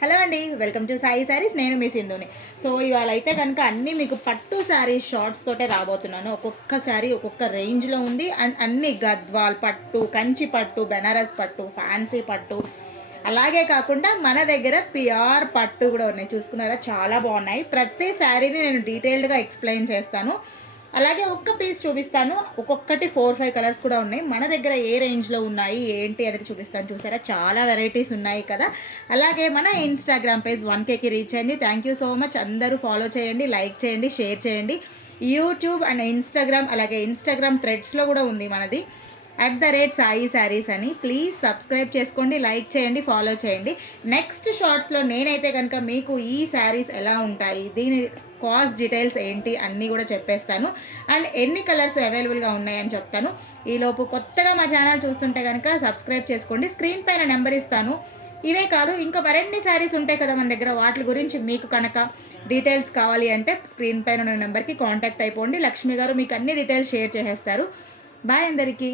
Hello అండి, welcome to Sai saris. నేను మీ సింధుని. So ఇవాళ అయితే కనుక అన్నీ మీకు పట్టు శారీస్ షార్ట్స్ తోటే రాబోతున్నాను. ఒక్కొక్క శారీ ఒక్కొక్క రేంజ్లో ఉంది. అండ్ అన్ని గద్వాల్ పట్టు, కంచి పట్టు, బెనారస్ పట్టు, ఫ్యాన్సీ పట్టు, అలాగే కాకుండా మన దగ్గర ప్యూర్ పట్టు కూడా ఉన్నాయి. చూసుకున్నారా, చాలా బాగున్నాయి. ప్రతి శారీని నేను డీటెయిల్డ్గా ఎక్స్ప్లెయిన్ చేస్తాను. అలాగే ఒక్క పీస్ చూపిస్తాను. ఒక్కొక్కటి 4-5 కలర్స్ కూడా ఉన్నాయి. మన దగ్గర ఏ రేంజ్లో ఉన్నాయి ఏంటి అనేది చూపిస్తాను. చూసారా, చాలా వెరైటీస్ ఉన్నాయి కదా. అలాగే మన ఇన్స్టాగ్రామ్ పేజ్ 1Kకి రీచ్ అయింది. Thank you so much. అందరూ ఫాలో చేయండి, లైక్ చేయండి, షేర్ చేయండి. యూట్యూబ్ అండ్ ఇన్స్టాగ్రామ్, అలాగే ఇన్స్టాగ్రామ్ థ్రెడ్స్లో కూడా ఉంది మనది @సాయి శారీస్ అని. ప్లీజ్ సబ్స్క్రైబ్ చేసుకోండి, లైక్ చేయండి, ఫాలో చేయండి. నెక్స్ట్ షార్ట్స్లో నేనైతే కనుక మీకు ఈ శారీస్ ఎలా ఉంటాయి, దీని కాస్ట్ డీటెయిల్స్ ఏంటి అన్నీ కూడా చెప్పేస్తాను. అండ్ ఎన్ని కలర్స్ అవైలబుల్గా ఉన్నాయని చెప్తాను. ఈలోపు కొత్తగా మా ఛానల్ చూస్తుంటే కనుక సబ్స్క్రైబ్ చేసుకోండి. స్క్రీన్ పైన నెంబర్ ఇస్తాను. ఇవే కాదు, ఇంకా మరిన్ని శారీస్ ఉంటాయి కదా మన దగ్గర. వాటి గురించి మీకు కనుక డీటెయిల్స్ కావాలి అంటే స్క్రీన్ పైన ఉన్న నెంబర్కి కాంటాక్ట్ అయిపోండి. లక్ష్మి గారు మీకు అన్ని డీటెయిల్స్ షేర్ చేసేస్తారు. బాయ్ అందరికీ.